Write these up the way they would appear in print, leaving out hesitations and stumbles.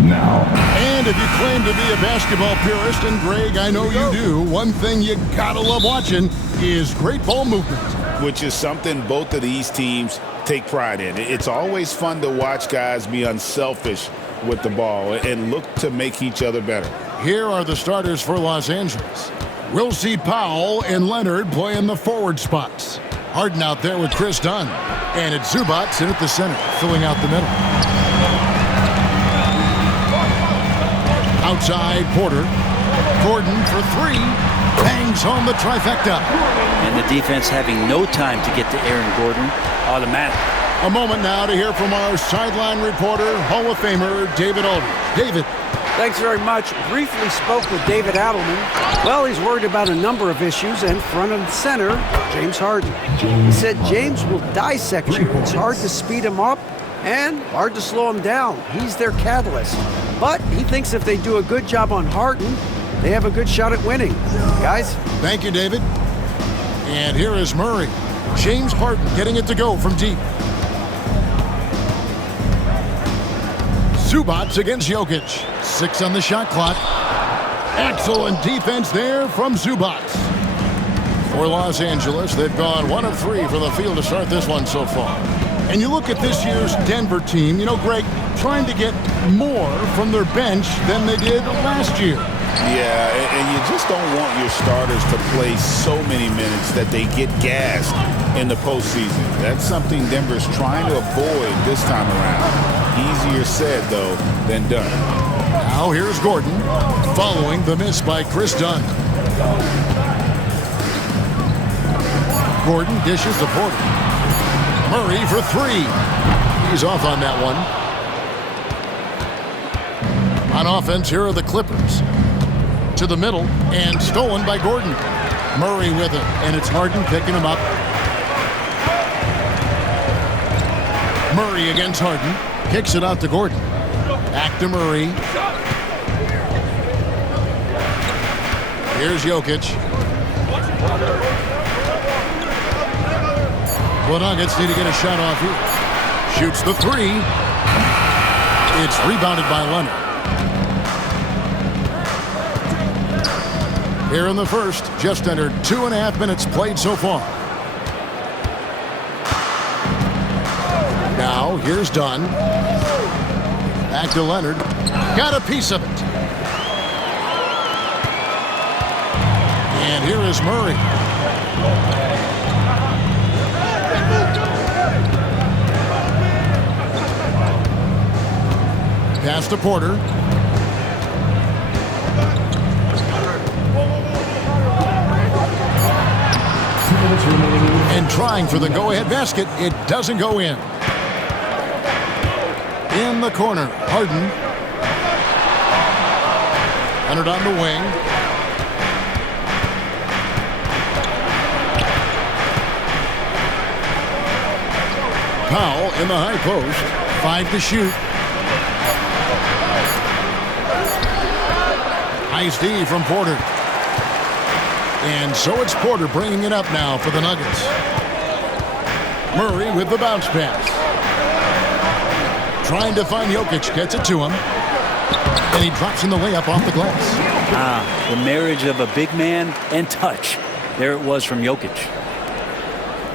now. And if you claim to be a basketball purist, and Greg, I know you do, one thing you gotta love watching is great ball movement. Which is something both of these teams take pride in. It's always fun to watch guys be unselfish with the ball and look to make each other better. Here are the starters for Los Angeles. We'll see Powell and Leonard play in the forward spots. Harden out there with Chris Dunn. And it's Zubac in at the center, filling out the middle. Outside, Porter. Gordon for three. Bangs home the trifecta. And the defense having no time to get to Aaron Gordon. Automatic. A moment now to hear from our sideline reporter, Hall of Famer David Aldridge. David. Thanks very much. Briefly spoke with David Adelman. Well, he's worried about a number of issues, and front and center, James Harden. He said James will dissect you. It's hard to speed him up and hard to slow him down. He's their catalyst. But he thinks if they do a good job on Harden, they have a good shot at winning. Guys? Thank you, David. And here is Murray. James Harden getting it to go from deep. Zubac against Jokic. 6 on the shot clock. Excellent defense there from Zubac. For Los Angeles, they've gone 1 of 3 for the field to start this one so far. And you look at this year's Denver team, you know, Greg, trying to get more from their bench than they did last year. Yeah, and you just don't want your starters to play so many minutes that they get gassed in the postseason. That's something Denver's trying to avoid this time around. Easier said, though, than done. Now here's Gordon, following the miss by Chris Dunn. Gordon dishes to Porter. Murray for 3. He's off on that one. On offense, here are the Clippers. To the middle, and stolen by Gordon. Murray with it, and it's Harden picking him up. Murray against Harden. Kicks it out to Gordon. Back to Murray. Here's Jokic. The Nuggets need to get a shot off here. Shoots the 3. It's rebounded by Leonard. Here in the first, just under 2.5 minutes played so far. Now, here's Dunn. Back to Leonard. Got a piece of it. And here is Murray. Pass to Porter. And trying for the go-ahead basket, it doesn't go in. In the corner, Harden. Leonard on the wing. Powell in the high post. 5 to shoot. Nice D from Porter. And so it's Porter bringing it up now for the Nuggets. Murray with the bounce pass. Trying to find Jokic, gets it to him. And he drops in the layup off the glass. The marriage of a big man and touch. There it was from Jokic.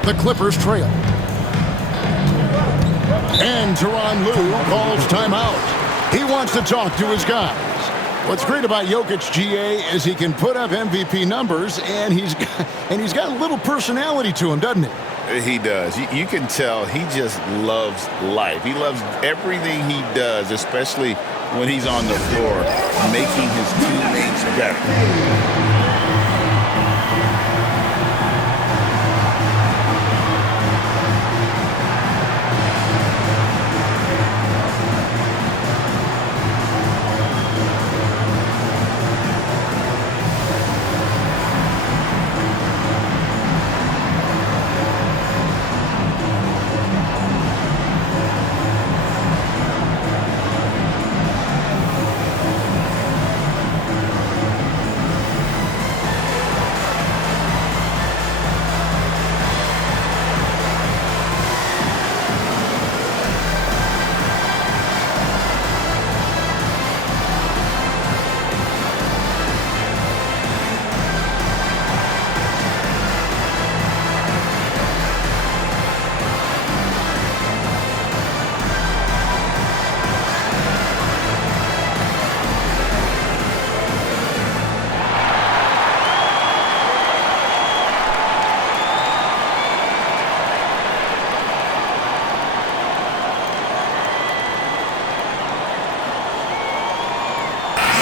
The Clippers trail. And Tyronn Lue calls timeout. He wants to talk to his guys. What's great about Jokic, GA, is he can put up MVP numbers, and he's got a little personality to him, doesn't he? He does. You can tell he just loves life. He loves everything he does, especially when he's on the floor, making his teammates better.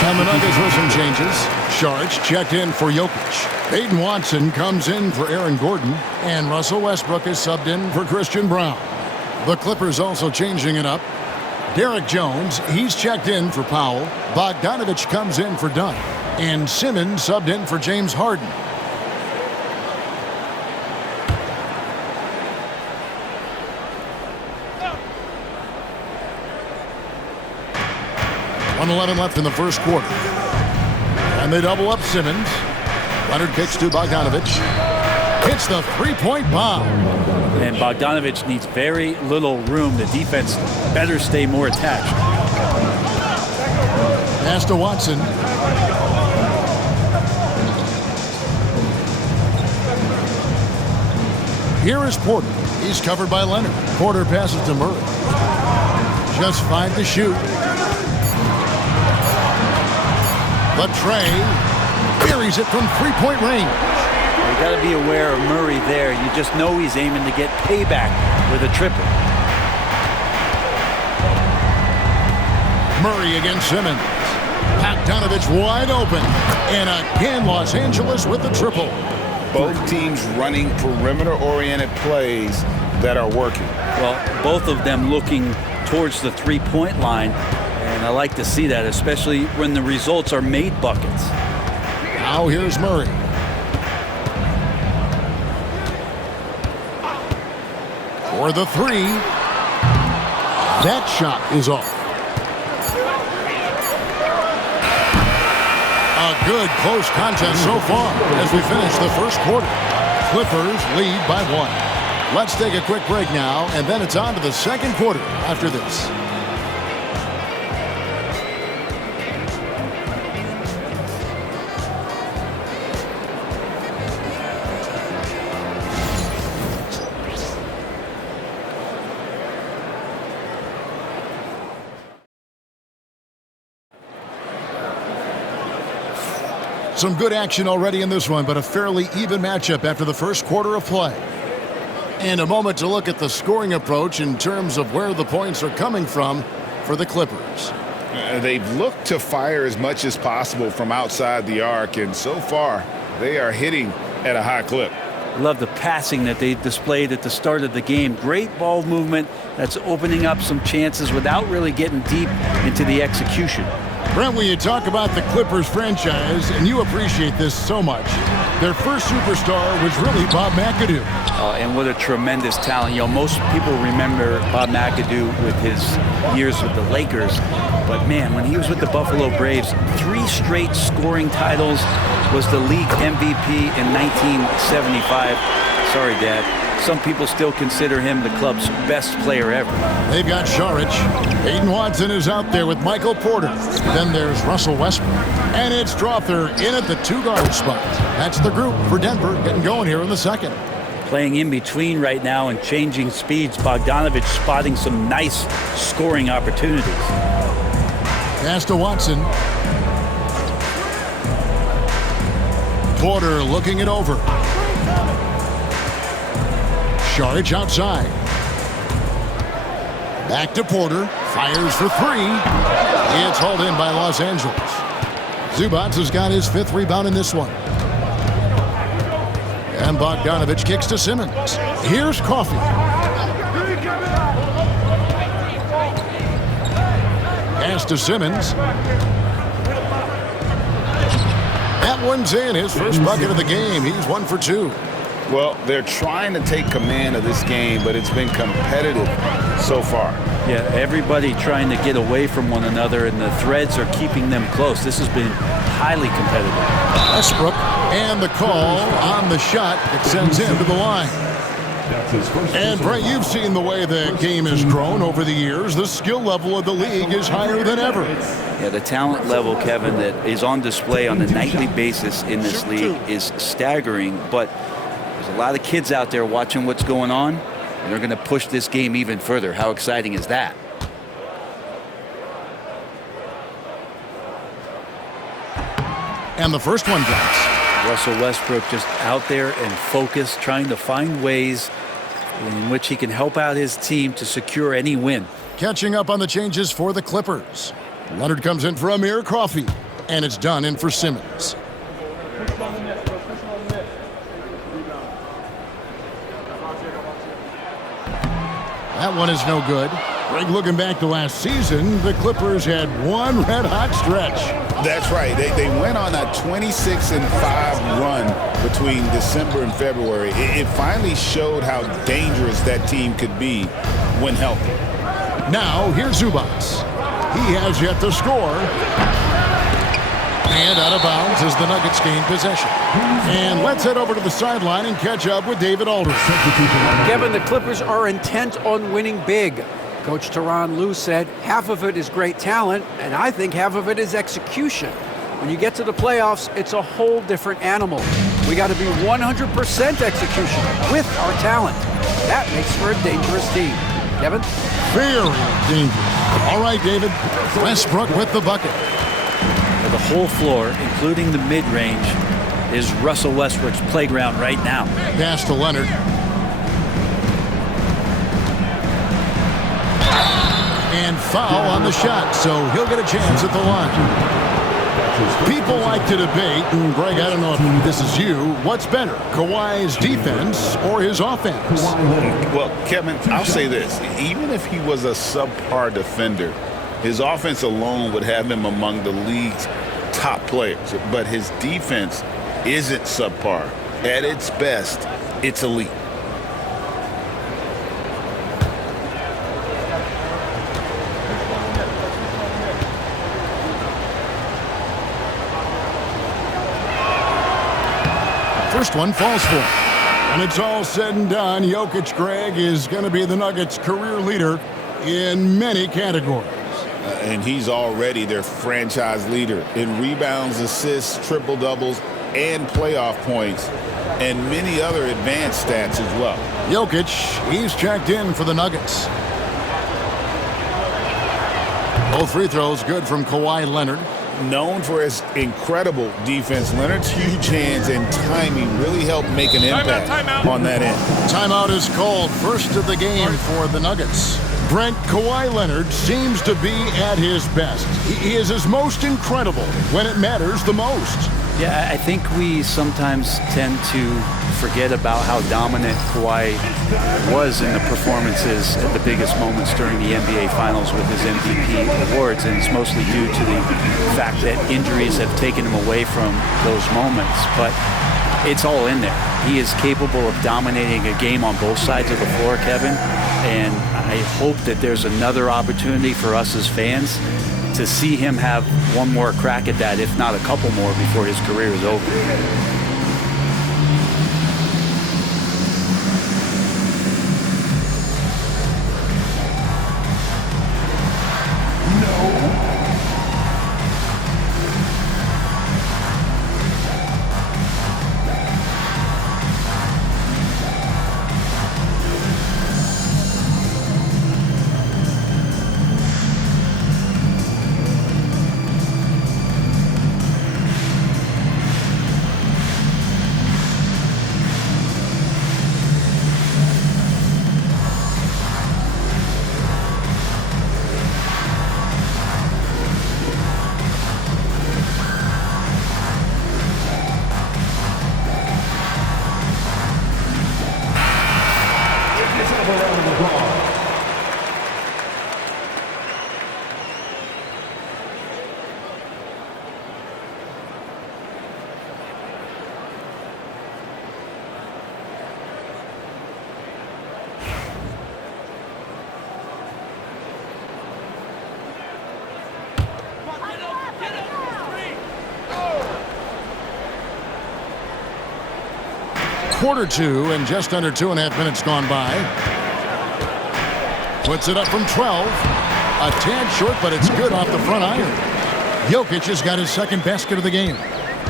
And the Nuggets with some changes. Saric checked in for Jokic. Peyton Watson comes in for Aaron Gordon. And Russell Westbrook is subbed in for Christian Brown. The Clippers also changing it up. Derek Jones, he's checked in for Powell. Bogdanovich comes in for Dunn. And Simmons subbed in for James Harden. .11 left in the first quarter. And they double up Simmons. Leonard kicks to Bogdanovich. Hits the three-point bomb. And Bogdanovich needs very little room. The defense better stay more attached. Pass to Watson. Here is Porter. He's covered by Leonard. Porter passes to Murray. Just 5 to shoot. But Trey buries it from three-point range. You got to be aware of Murray there. You just know he's aiming to get payback with a triple. Murray against Simmons. Bogdanovich wide open. And again, Los Angeles with the triple. Both teams running perimeter-oriented plays that are working. Well, both of them looking towards the three-point line. And I like to see that, especially when the results are made buckets. Now here's Murray. For the three. That shot is off. A good close contest so far as we finish the first quarter. Clippers lead by 1. Let's take a quick break now, and then it's on to the second quarter after this. Some good action already in this one, but a fairly even matchup after the first quarter of play. And a moment to look at the scoring approach in terms of where the points are coming from for the Clippers. They've looked to fire as much as possible from outside the arc, and so far they are hitting at a high clip. Love the passing that they displayed at the start of the game. Great ball movement that's opening up some chances without really getting deep into the execution. Brent, when you talk about the Clippers franchise, and you appreciate this so much, their first superstar was really Bob McAdoo. And what a tremendous talent. You know, most people remember Bob McAdoo with his years with the Lakers. But, man, when he was with the Buffalo Braves, 3 straight scoring titles, was the league MVP in 1975. Sorry, Dad. Some people still consider him the club's best player ever. They've got Saric. Peyton Watson is out there with Michael Porter. Then there's Russell Westbrook. And it's Strawther in at the 2-guard spot. That's the group for Denver getting going here in the second. Playing in between right now and changing speeds. Bogdanovich spotting some nice scoring opportunities. Pass to Watson. Porter looking it over. Saric outside. Back to Porter. Fires for 3. It's hauled in by Los Angeles. Zubac has got his 5th rebound in this one. And Bogdanovich kicks to Simmons. Here's Coffey. Pass to Simmons. That one's in. His first bucket of the game. He's 1 for 2. Well, they're trying to take command of this game, but it's been competitive so far. Yeah, everybody trying to get away from one another, and the threads are keeping them close. This has been highly competitive. Westbrook, and the call on the shot that sends him to the line. And, Brett, you've seen the way the game has grown over the years. The skill level of the league is higher than ever. Yeah, the talent level, Kevin, that is on display on a nightly basis in this league is staggering, but there's a lot of kids out there watching what's going on, and they're going to push this game even further. How exciting is that? And the first one drops. Russell Westbrook just out there and focused, trying to find ways in which he can help out his team to secure any win. Catching up on the changes for the Clippers. Leonard comes in for Amir Coffey. And it's done in for Simmons. That one is no good. Greg, looking back to last season, the Clippers had one red-hot stretch. That's right. They went on a 26-5 run between December and February. It finally showed how dangerous that team could be when healthy. Now, here's Zubats. He has yet to score. And out of bounds as the Nuggets gain possession. And let's head over to the sideline and catch up with David Aldridge. Kevin, the Clippers are intent on winning big. Coach Tyronn Lue said half of it is great talent, and I think half of it is execution. When you get to the playoffs, it's a whole different animal. We got to be 100% execution with our talent. That makes for a dangerous team. Kevin? Very dangerous. All right, David. Westbrook with the bucket. The whole floor, including the mid-range, is Russell Westbrook's playground right now. Pass to Leonard. And foul on the shot, so he'll get a chance at the line. People like to debate, and Greg, I don't know if this is you, what's better, Kawhi's defense or his offense? Well, Kevin, I'll say this. Even if he was a subpar defender, his offense alone would have him among the league's top players. But his defense isn't subpar. At its best, it's elite. First one falls for him. When it's all said and done, Jokic, Greg, is going to be the Nuggets' career leader in many categories. And he's already their franchise leader in rebounds, assists, triple-doubles, and playoff points, and many other advanced stats as well. Jokic, he's checked in for the Nuggets. Both free throws good from Kawhi Leonard. Known for his incredible defense, Leonard's huge hands and timing really helped make an impact on that end. Timeout is called, first of the game for the Nuggets. Brent, Kawhi Leonard seems to be at his best. He is his most incredible when it matters the most. Yeah, I think we sometimes tend to forget about how dominant Kawhi was in the performances at the biggest moments during the NBA Finals with his MVP awards, and it's mostly due to the fact that injuries have taken him away from those moments. But it's all in there. He is capable of dominating a game on both sides of the floor, Kevin, and I hope that there's another opportunity for us as fans to see him have one more crack at that, if not a couple more, before his career is over. Quarter two and just under 2.5 minutes gone by. Puts it up from 12. A tad short, but it's good off the front iron. Jokic has got his second basket of the game.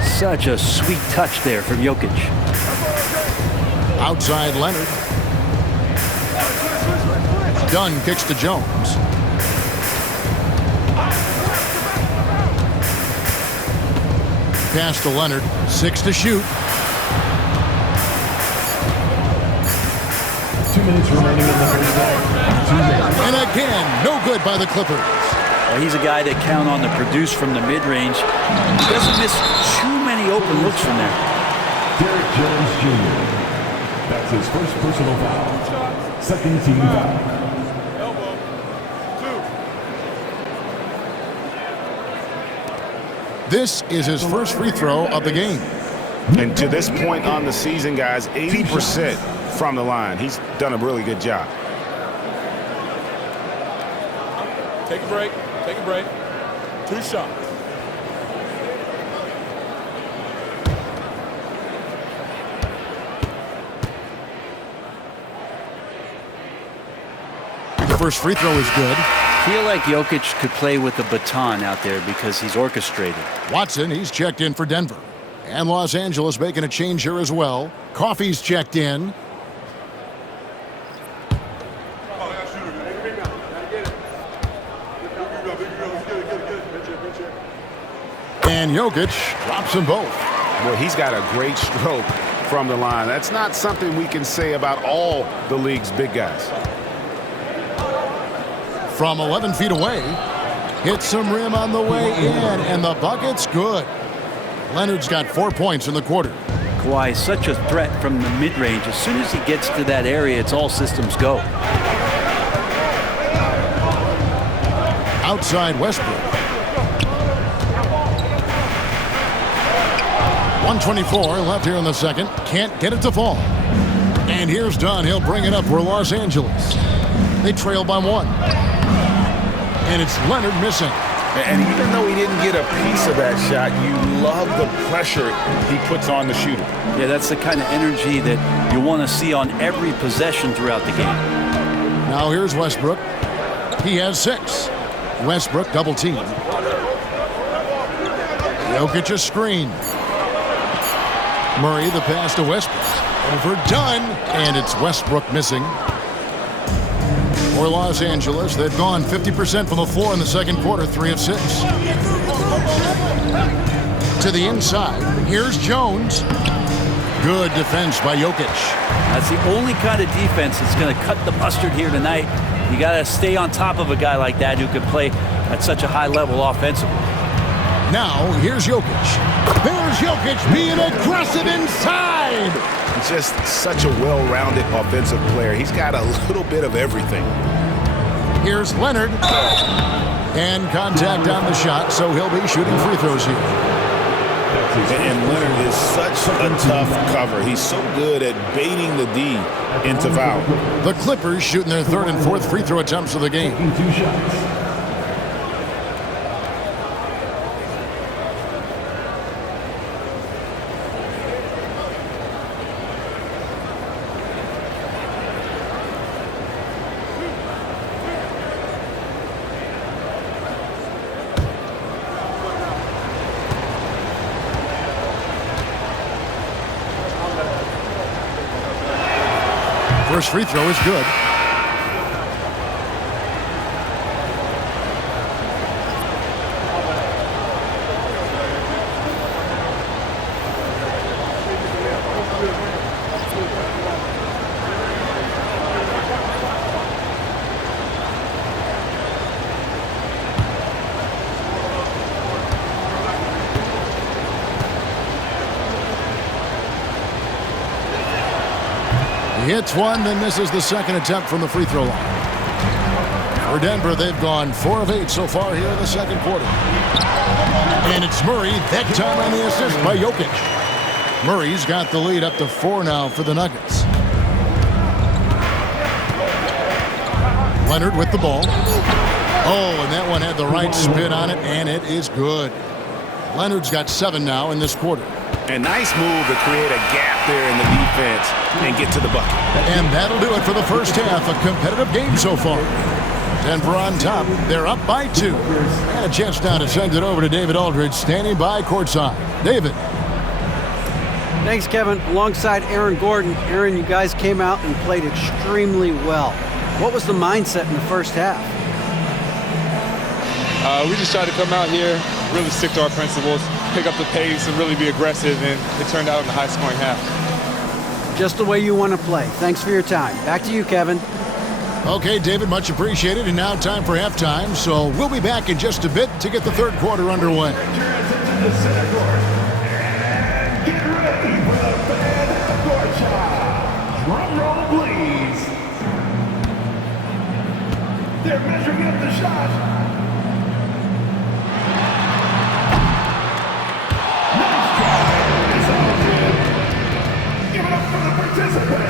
Such a sweet touch there from Jokic. Outside Leonard. Dunn kicks to Jones. Pass to Leonard. 6 to shoot. 2 minutes remaining in the first half. And again, no good by the Clippers. He's a guy that count on to produce from the mid-range. He doesn't miss too many open looks from there. Derek Jones Jr. That's his first personal foul. Second team foul. This is his first free throw of the game. And to this point on the season, guys, 80% from the line. He's done a really good job. Take a break. Take a break. 2 shots. The first free throw is good. I feel like Jokic could play with the baton out there because he's orchestrated. Watson, he's checked in for Denver. And Los Angeles making a change here as well. Coffey's checked in. And Jokic drops them both. Well, he's got a great stroke from the line. That's not something we can say about all the league's big guys. From 11 feet away, hits some rim on the way in, and the bucket's good. Leonard's got 4 points in the quarter. Kawhi is such a threat from the mid-range. As soon as he gets to that area, it's all systems go. Outside Westbrook. 124 left here in the second. Can't get it to fall. And here's Dunn. He'll bring it up for Los Angeles. They trail by 1. And it's Leonard missing. And even though he didn't get a piece of that shot, you love the pressure he puts on the shooter. Yeah, that's the kind of energy that you want to see on every possession throughout the game. Now here's Westbrook. He has 6. Westbrook double team. Jokic a screen. Murray the pass to Westbrook. Over Dunn, and it's Westbrook missing. For Los Angeles, they've gone 50% from the floor in the second quarter, 3 of 6. To the inside, here's Jones. Good defense by Jokic. That's the only kind of defense that's going to cut the mustard here tonight. You got to stay on top of a guy like that who can play at such a high level offensively. Now, here's Jokic. There's Jokic being aggressive inside. Just such a well-rounded offensive player. He's got a little bit of everything. Here's Leonard. And contact on the shot, so he'll be shooting free throws here. And Leonard is such a tough cover. He's so good at baiting the D into foul. The Clippers shooting their 3rd and 4th free throw attempts of the game. 2 shots. First free throw is good. He hits one, then misses the second attempt from the free throw line. For Denver, they've gone 4 of 8 so far here in the second quarter. And it's Murray, that time on the assist by Jokic. Murray's got the lead up to 4 now for the Nuggets. Leonard with the ball. Oh, and that one had the right spin on it, and it is good. Leonard's got 7 now in this quarter. A nice move to create a gap there in the defense and get to the bucket. And that'll do it for the first half. A competitive game so far. Denver on top. They're up by 2. And a chance now to send it over to David Aldridge, standing by courtside. David. Thanks, Kevin. Alongside Aaron Gordon. Aaron, you guys came out and played extremely well. What was the mindset in the first half? We just tried to come out here, really stick to our principles, pick up the pace, and really be aggressive, and it turned out in a high-scoring half. Just the way you want to play. Thanks for your time. Back to you, Kevin. Okay, David, much appreciated. And now time for halftime. So we'll be back in just a bit to get the third quarter underway. Get ready for the fan of the court shot. Drum roll, please. They're measuring up the shot. Nice try. It's all good. Give it up for the participant.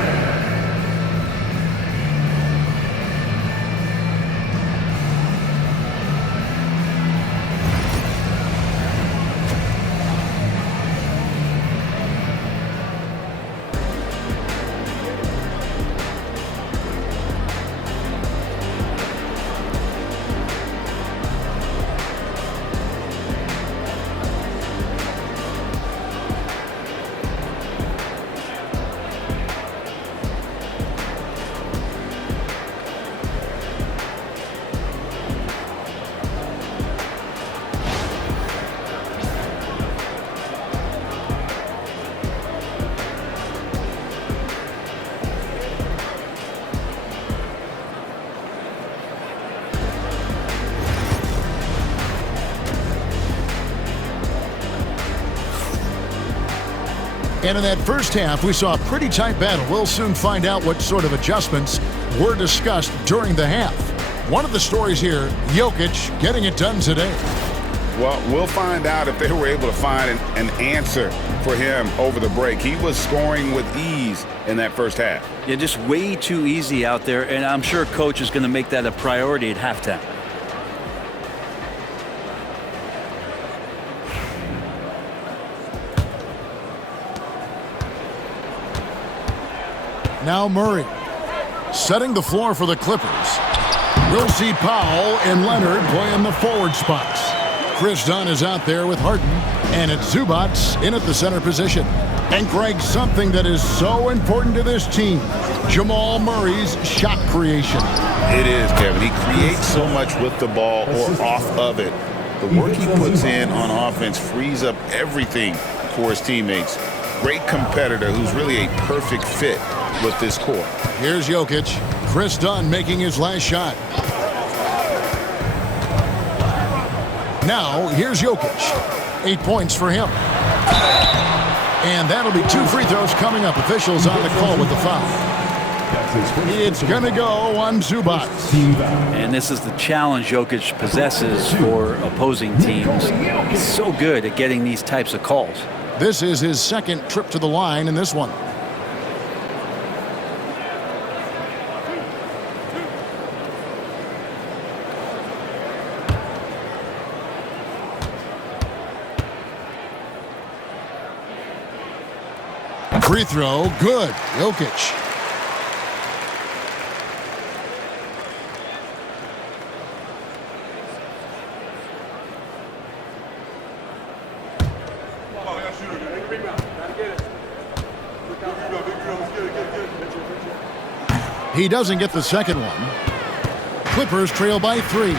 And in that first half, we saw a pretty tight battle. We'll soon find out what sort of adjustments were discussed during the half. One of the stories here, Jokic getting it done today. Well, we'll find out if they were able to find an answer for him over the break. He was scoring with ease in that first half. Yeah, just way too easy out there, and I'm sure Coach is going to make that a priority at halftime. Now Murray setting the floor for the Clippers. We'll see Powell and Leonard playing the forward spots. Chris Dunn is out there with Harden, and it's Zubac in at the center position. And Greg, something that is so important to this team, Jamal Murray's shot creation. It is, Kevin. He creates so much with the ball or off of it. The work he puts in on offense frees up everything for his teammates. Great competitor who's really a perfect fit with this core. Here's Jokic. Chris Dunn making his last shot. Now, here's Jokic. 8 points for him. And that'll be 2 free throws coming up. Officials on the call with the foul. It's going to go on Zubac. And this is the challenge Jokic possesses for opposing teams. He's so good at getting these types of calls. This is his second trip to the line in this one. Free throw, good. Jokic. He doesn't get the second one. Clippers trail by 3.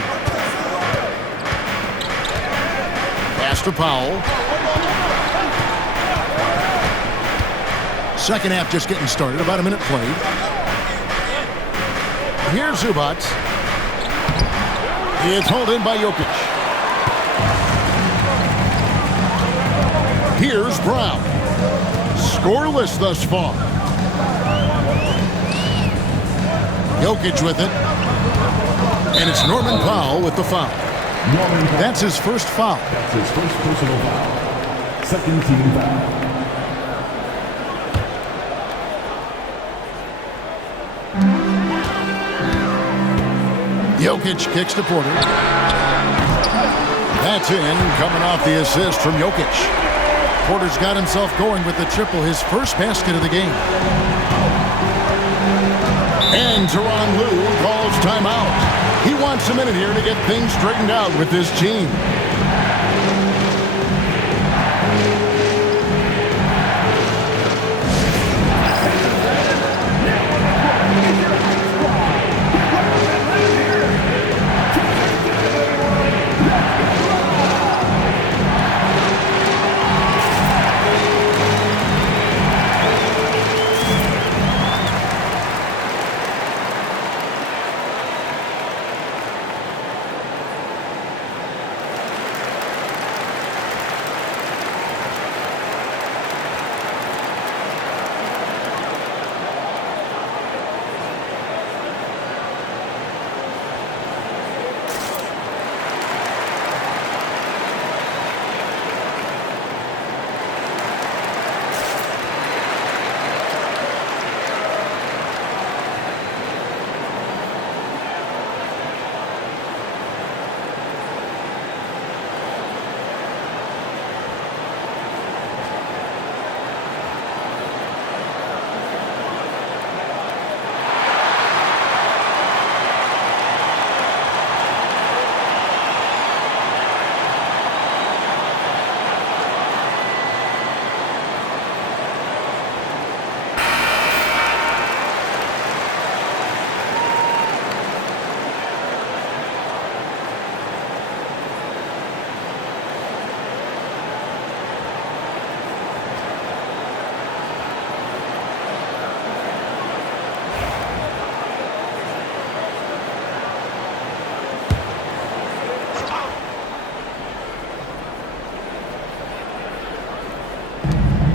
Pass to Powell. Second half just getting started. About a minute played. Here's Zubac. It's hauled in by Jokic. Here's Brown. Scoreless thus far. Jokic with it. And it's Norman Powell with the foul. That's his first foul. That's his first personal foul. Second team foul. Jokic kicks to Porter. That's in, coming off the assist from Jokic. Porter's got himself going with the triple, his first basket of the game. And Tyronn Lue calls timeout. He wants a minute here to get things straightened out with this team.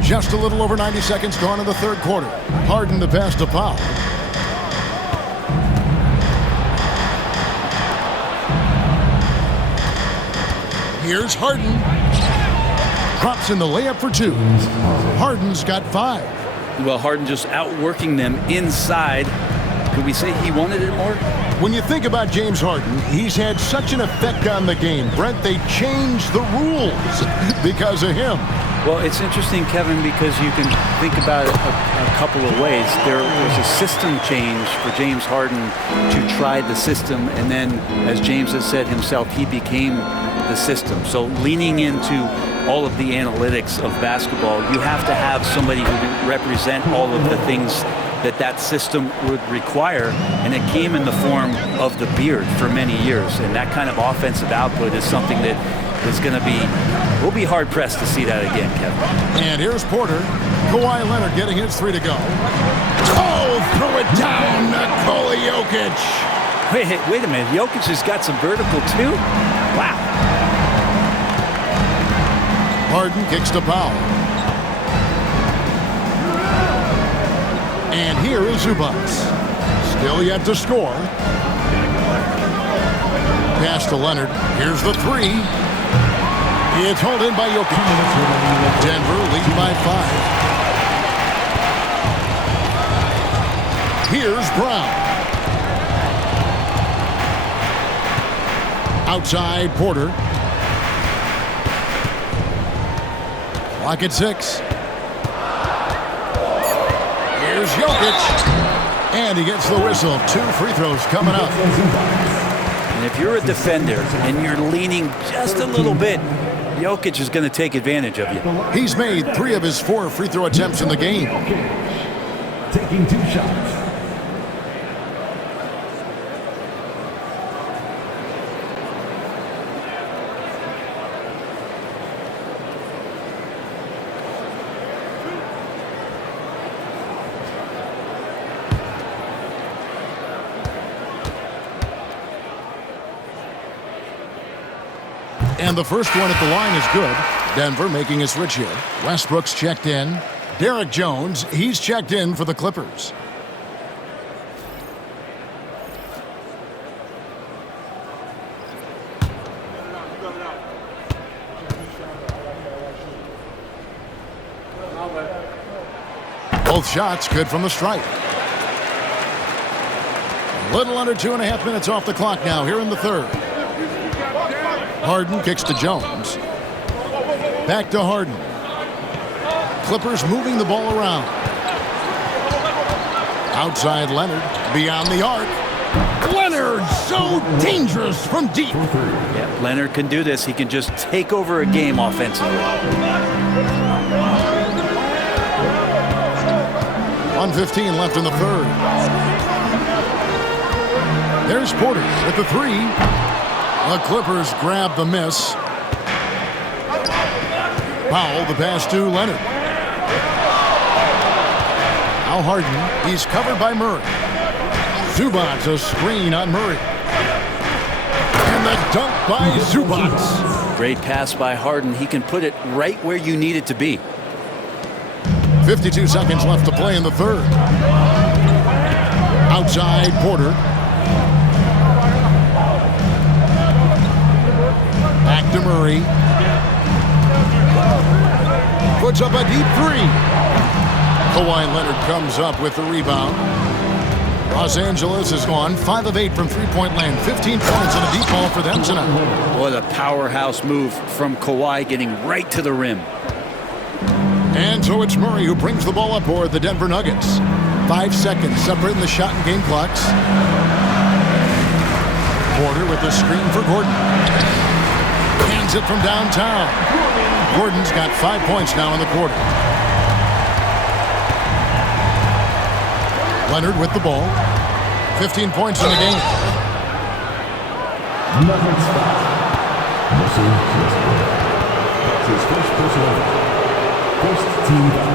Just a little over 90 seconds gone in the third quarter. Harden the pass to Powell. Here's Harden. Drops in the layup for two. Harden's got 5. Well, Harden just outworking them inside. Could we say he wanted it more? When you think about James Harden, he's had such an effect on the game. Brent, they changed the rules because of him. Well, it's interesting, Kevin, because you can think about it a couple of ways. There was a system change for James Harden to try the system, and then, as James has said himself, he became the system. So leaning into all of the analytics of basketball, you have to have somebody who can represent all of the things that system would require, and it came in the form of the beard for many years. And that kind of offensive output is something that is going to be, we'll be hard-pressed to see that again, Kevin. And here's Porter. Kawhi Leonard getting his 3 to go. Oh, throw it down, Nikola Jokic. Wait a minute, Jokic has got some vertical too? Wow. Harden kicks to Powell. And here is Zubac. Still yet to score. Pass to Leonard. Here's the 3. It's hauled in by Jokic. Denver lead by 5. Here's Brown. Outside Porter. Clock at 6. Here's Jokic. And he gets the whistle. 2 free throws coming up. And if you're a defender and you're leaning just a little bit, Jokic is going to take advantage of you. He's made 3 of his 4 free throw attempts in the game. Taking 2 shots. And the first one at the line is good. Denver making a switch here. Westbrook's checked in. Derek Jones, he's checked in for the Clippers. Both shots good from the stripe. A little under 2.5 minutes off the clock now here in the third. Harden kicks to Jones. Back to Harden. Clippers moving the ball around. Outside Leonard. Beyond the arc. Leonard so dangerous from deep. Yeah, Leonard can do this. He can just take over a game offensively. 1:15 left in the third. There's Porter with the 3. The Clippers grab the miss. Powell, the pass to Leonard. Now Harden, he's covered by Murray. Zubac, a screen on Murray. And the dunk by Zubac. Great pass by Harden. He can put it right where you need it to be. 52 seconds left to play in the third. Outside Porter. Back to Murray. Puts up a deep 3. Kawhi Leonard comes up with the rebound. Los Angeles has gone 5 of 8 from three-point land. 15 points and a deep ball for them tonight. What a powerhouse move from Kawhi, getting right to the rim. And so it's Murray who brings the ball up for the Denver Nuggets. 5 seconds separating the shot and game clocks. Porter with the screen for Gordon. Hands it from downtown. Gordon's got 5 points now in the quarter. Leonard with the ball. 15 points in the game. Nuggets foul. Russell Westbrook. That's his first personal foul. First team foul.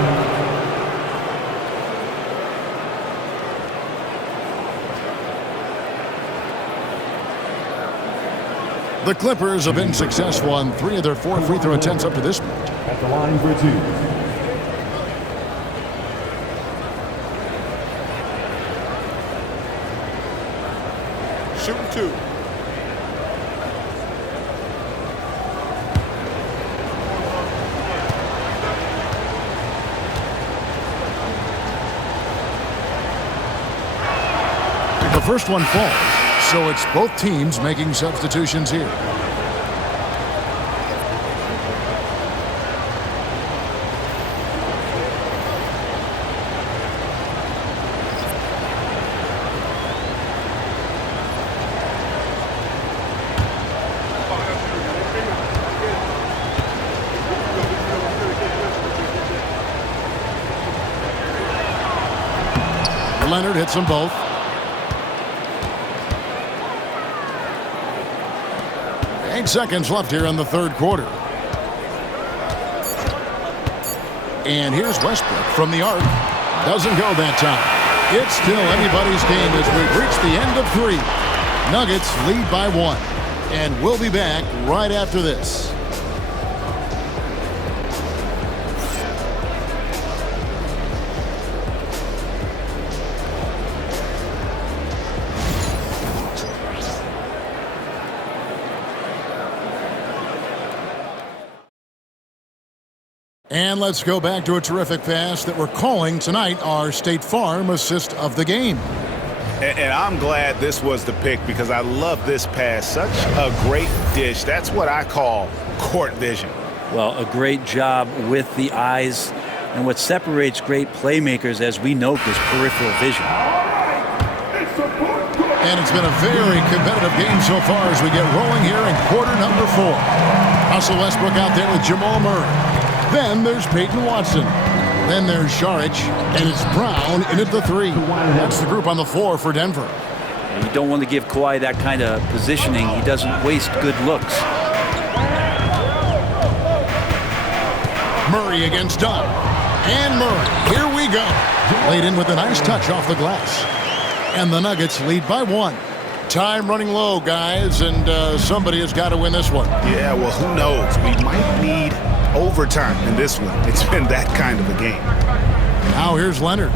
The Clippers have been successful on 3 of their 4 free throw attempts up to this point. At the line for 2. 2. The first one falls, so it's both teams making substitutions here. Leonard hits them both. Eight seconds left here in the third quarter. And here's Westbrook from the arc. Doesn't go that time. It's still anybody's game as we've reached the end of 3. Nuggets lead by 1. And we'll be back right after this. And let's go back to a terrific pass that we're calling tonight our State Farm assist of the game. And I'm glad this was the pick because I love this pass. Such a great dish. That's what I call court vision. Well, a great job with the eyes. And what separates great playmakers, as we note, is peripheral vision. And it's been a very competitive game so far as we get rolling here in quarter number 4. Russell Westbrook out there with Jamal Murray. Then there's Peyton Watson. Then there's Saric, and it's Brown in at the 3. That's the group on the floor for Denver. And you don't want to give Kawhi that kind of positioning. He doesn't waste good looks. Murray against Dunn. And Murray, here we go. Laid in with a nice touch off the glass. And the Nuggets lead by 1. Time running low, guys, and somebody has got to win this one. Yeah, well, who knows? We might need overtime in this one. It's been that kind of a game. Now here's Leonard.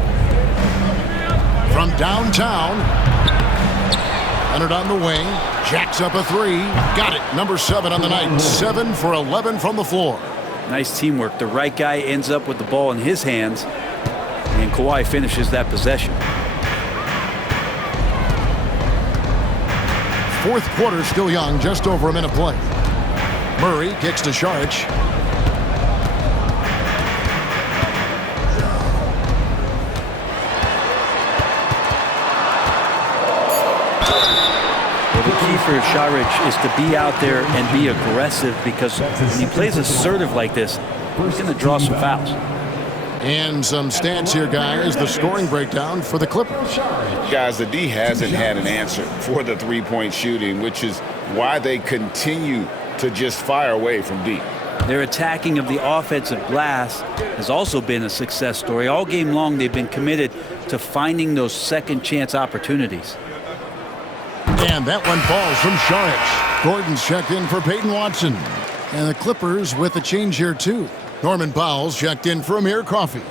From downtown. Leonard on the wing. Jacks up a 3. Got it. Number 7 on the night. 7 for 11 from the floor. Nice teamwork. The right guy ends up with the ball in his hands, and Kawhi finishes that possession. Fourth quarter still young, just over a minute play. Murray kicks to Saric. The key for Saric is to be out there and be aggressive, because when he plays assertive like this, he's going to draw some fouls. And some stats here, guys. The scoring breakdown for the Clippers. Guys, the D hasn't had an answer for the three-point shooting, which is why they continue to just fire away from deep. Their attacking of the offensive glass has also been a success story. All game long, they've been committed to finding those second chance opportunities. And that one falls from Saric. Gordon's checked in for Peyton Watson. And the Clippers with a change here, too. Norman Powell's checked in for Amir Coffey.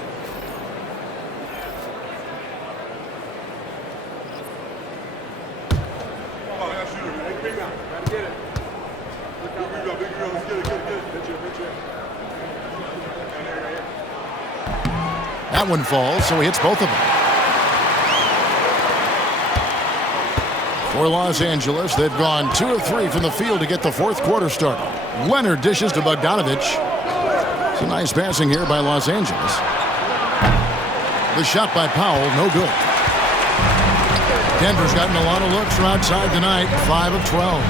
That one falls, so he hits both of them. For Los Angeles, they've gone 2 of 3 from the field to get the fourth quarter started. Leonard dishes to Bogdanovich. It's a nice passing here by Los Angeles. The shot by Powell, no good. Denver's gotten a lot of looks from outside tonight, 5 of 12.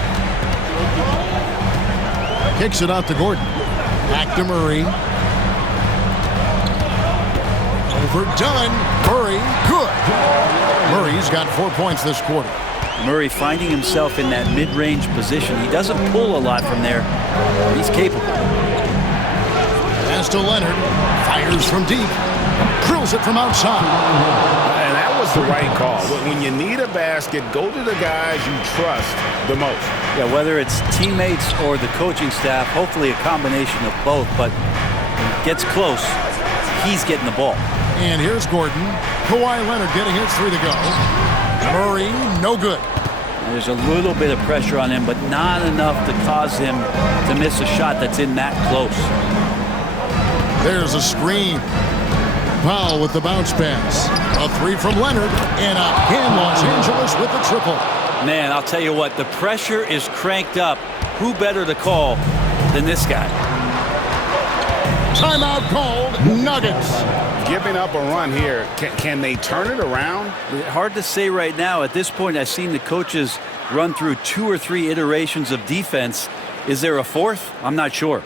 Kicks it out to Gordon. Back to Murray. Overdone. Murray, good. Murray's got 4 points this quarter. Murray finding himself in that mid-range position. He doesn't pull a lot from there. He's capable. Pass to Leonard. Fires from deep. Drills it from outside. And that was the right call. When you need a basket, go to the guys you trust the most. Yeah, whether it's teammates or the coaching staff, hopefully a combination of both. But when it gets close, he's getting the ball. And here's Gordon. Kawhi Leonard getting his 3 to go. Murray, no good. There's a little bit of pressure on him, but not enough to cause him to miss a shot that's in that close. There's a screen. Powell with the bounce pass. A three from Leonard, and again Los Angeles with the triple. Man, I'll tell you what, the pressure is cranked up. Who better to call than this guy? Timeout called, Nuggets. Giving up a run here. Can they turn it around? Hard to say right now. At this point, I've seen the coaches run through 2 or 3 iterations of defense. Is there a fourth? I'm not sure.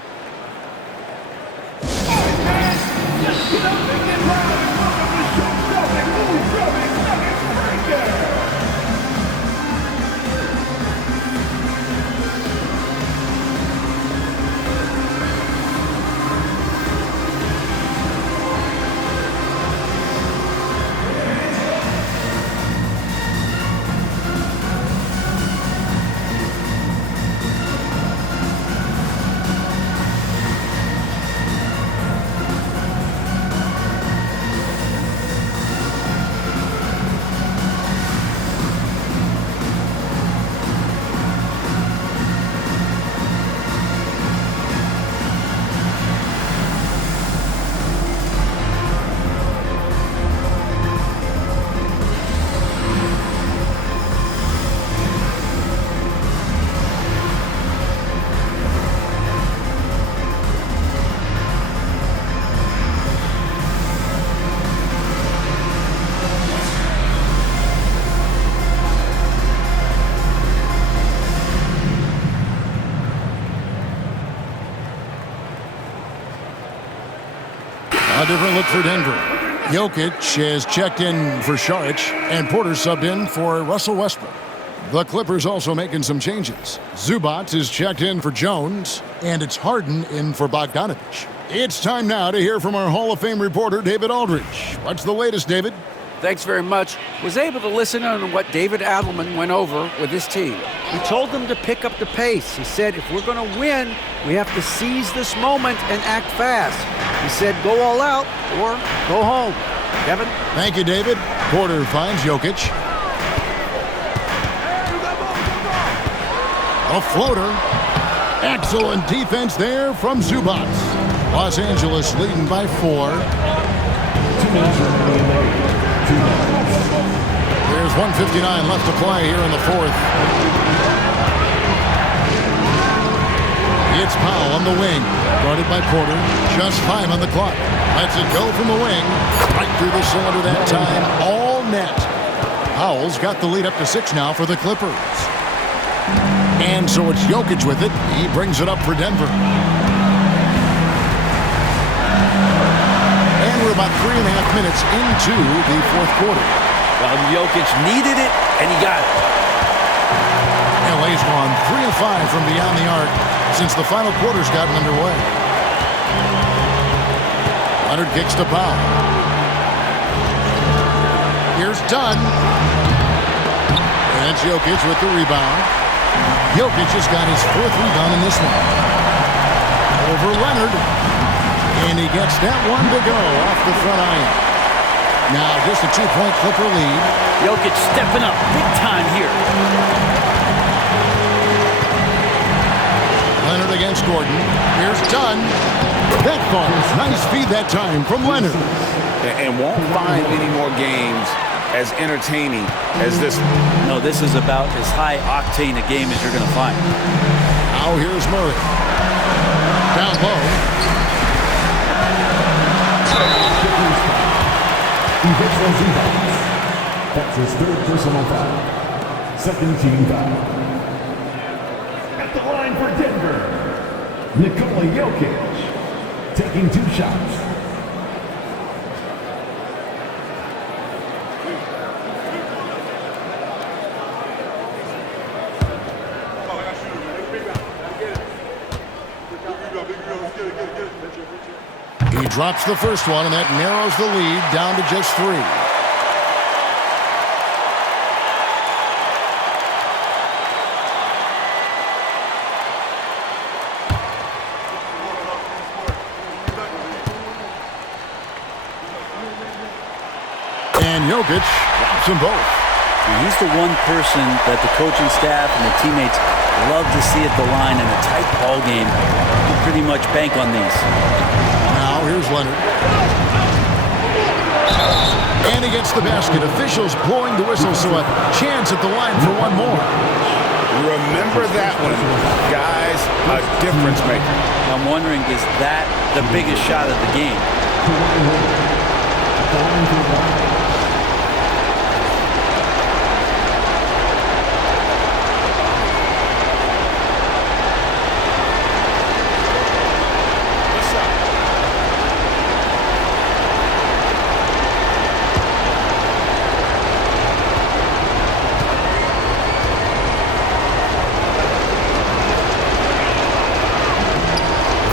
A different look for Denver. Jokic has checked in for Saric, and Porter subbed in for Russell Westbrook. The Clippers also making some changes. Zubac is checked in for Jones, and it's Harden in for Bogdanovich. It's time now to hear from our Hall of Fame reporter, David Aldridge. What's the latest, David? Thanks very much. Was able to listen on what David Adelman went over with his team. He told them to pick up the pace. He said, if we're going to win, we have to seize this moment and act fast. He said, go all out or go home. Kevin? Thank you, David. Porter finds Jokic. A floater. Excellent defense there from Zubac. Los Angeles leading by 4. There's 1:59 left to play here in the fourth. It's Powell on the wing, guarded by Porter. Just 5 on the clock. Lets it go from the wing. Right through the cylinder that time. All net. Powell's got the lead up to 6 now for the Clippers. And so it's Jokic with it. He brings it up for Denver. And we're about 3.5 minutes into the fourth quarter. Well, Jokic needed it, and he got it. LA's gone 3 of 5 from beyond the arc since the final quarter's gotten underway. Leonard kicks to Powell. Here's Dunn. And it's Jokic with the rebound. Jokic has got his 4th rebound in this one. Over Leonard. And he gets that one to go off the front iron. Now just a 2-point Clipper lead. Jokic stepping up big time here. Leonard against Gordon. Here's Dunn. That falls. Nice feed that time from Leonard. And won't find any more games as entertaining as this one. No, this is about as high octane a game as you're going to find. Now here's Murray. Down low. That's his 3rd personal foul. 2nd team foul. At the line for Denver, Nikola Jokic, taking 2 shots. He drops the first one, and that narrows the lead down to just 3. And Jokic drops them both. And he's the one person that the coaching staff and the teammates love to see at the line in a tight ball game. You pretty much bank on these. Now here's Leonard. And he gets the basket. Officials blowing the whistle, so a chance at the line for one more. Remember that one, guys, a difference maker. I'm wondering, is that the biggest shot of the game?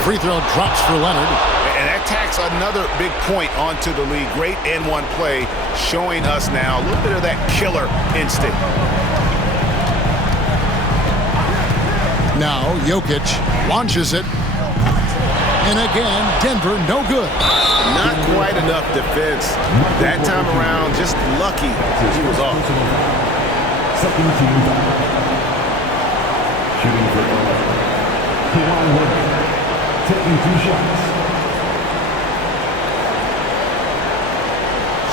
Free throw drops for Leonard. And that tacks another big point onto the lead. Great N1 play, showing us now a little bit of that killer instinct. Now Jokic launches it. And again, Denver no good. Not quite enough defense. That time around, just lucky he was off. Second team foul. Shooting for Kawhi Leonard. Taking 2 shots.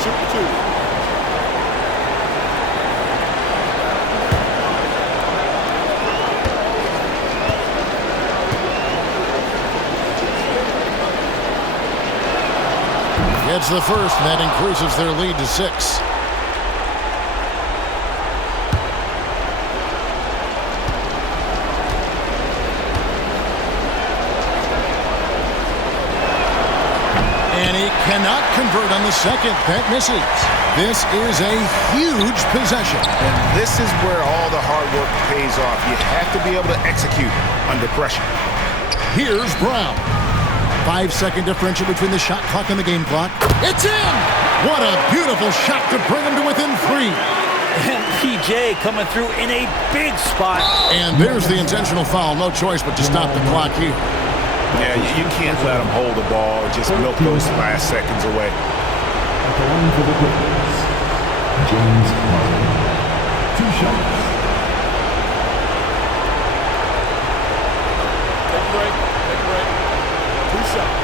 Shoot 2. Gets the first, and that increases their lead to 6. And he cannot convert on the second. That misses. This is a huge possession. And this is where all the hard work pays off. You have to be able to execute under pressure. Here's Brown. 5-second differential between the shot clock and the game clock. It's in! What a beautiful shot to bring him to within 3. And PJ coming through in a big spot. And there's the intentional foul. No choice but to stop the clock here. Yeah, you can't let them hold the ball and just milk those last seconds away. At the line for the Clippers, James Harden. 2 shots. Take a break. Take a break. 2 shots.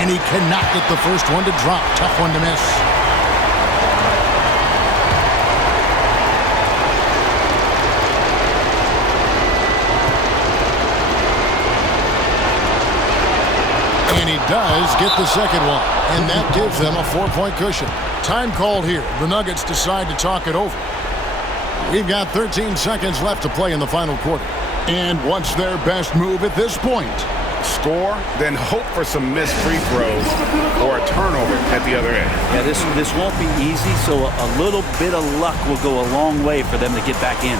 And he cannot get the first one to drop. Tough one to miss. And he does get the second one. And that gives them a 4-point cushion. Time called here. The Nuggets decide to talk it over. We've got 13 seconds left to play in the final quarter. And what's their best move at this point? Score, then hope for some missed free throws or a turnover at the other end. Yeah, this won't be easy, so a little bit of luck will go a long way for them to get back in.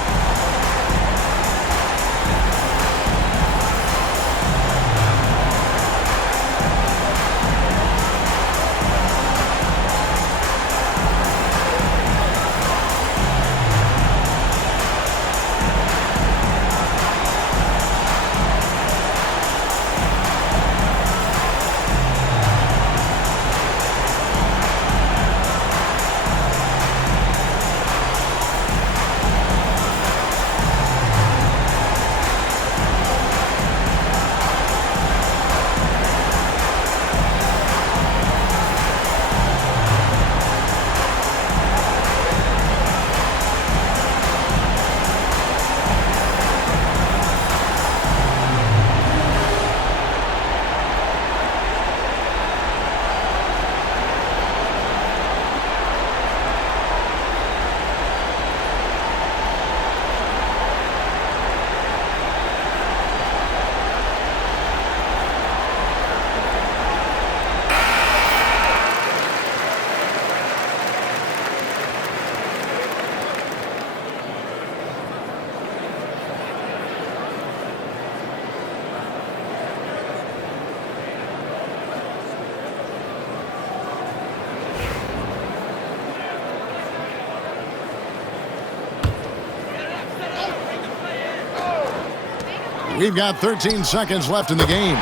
We've got 13 seconds left in the game.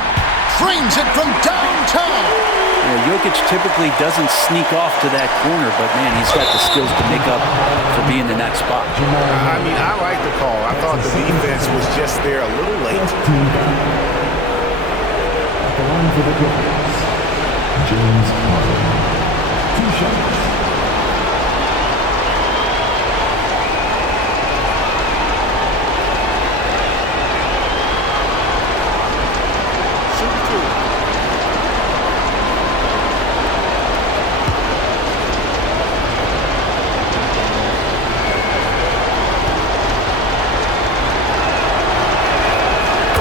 Frames it from downtown. Jokic typically doesn't sneak off to that corner, but man, he's got the skills to make up for being in that spot. I mean, I like the call. I thought the defense was just there a little late. At the line for the Clippers, James Harden. 2 shots.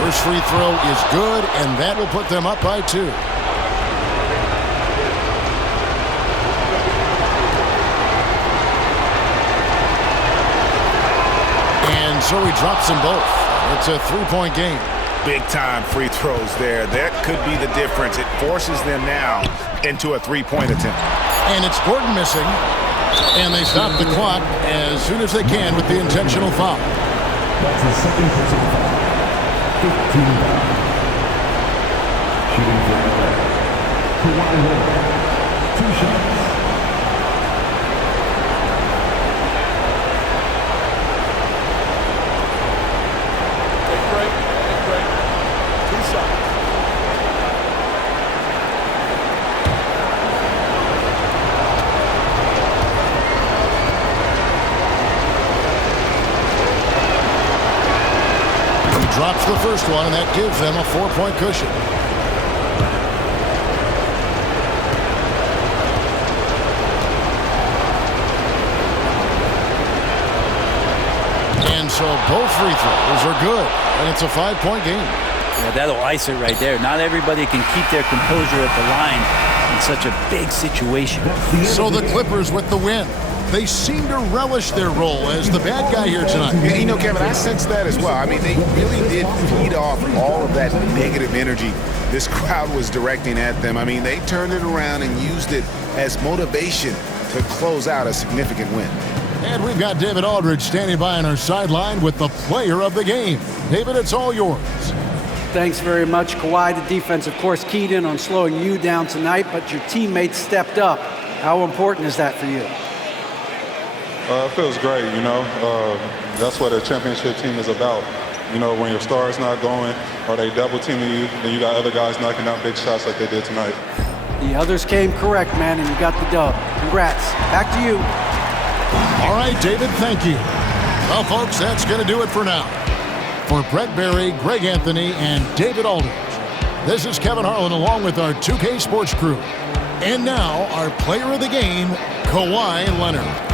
First free throw is good, and that will put them up by 2. And so he drops them both. It's a 3-point game. Big-time free throws there. That could be the difference. It forces them now into a 3-point attempt. And it's Gordon missing. And they stop the clock as soon as they can with the intentional foul. That's his second personal foul. 15 foul. Shooting for LA. Kawhi Leonard. 2 shots. Drops the first one, and that gives them a 4-point cushion. And so both free throws are good, and it's a 5-point game. Yeah, that'll ice it right there. Not everybody can keep their composure at the line in such a big situation. So the Clippers with the win. They seem to relish their role as the bad guy here tonight. Yeah, you know, Kevin, I sense that as well. I mean, they really did feed off all of that negative energy this crowd was directing at them. I mean, they turned it around and used it as motivation to close out a significant win. And we've got David Aldridge standing by on our sideline with the player of the game. David, it's all yours. Thanks very much, Kawhi. The defense, of course, keyed in on slowing you down tonight, but your teammates stepped up. How important is that for you? It feels great, you know. That's what a championship team is about. You know, when your star's not going or they double teaming you, and you got other guys knocking out big shots like they did tonight. The others came correct, man, and you got the dub. Congrats. Back to you. All right, David, thank you. Well, folks, that's going to do it for now. For Brett Berry, Greg Anthony, and David Aldridge, this is Kevin Harlan along with our 2K Sports crew. And now, our player of the game, Kawhi Leonard.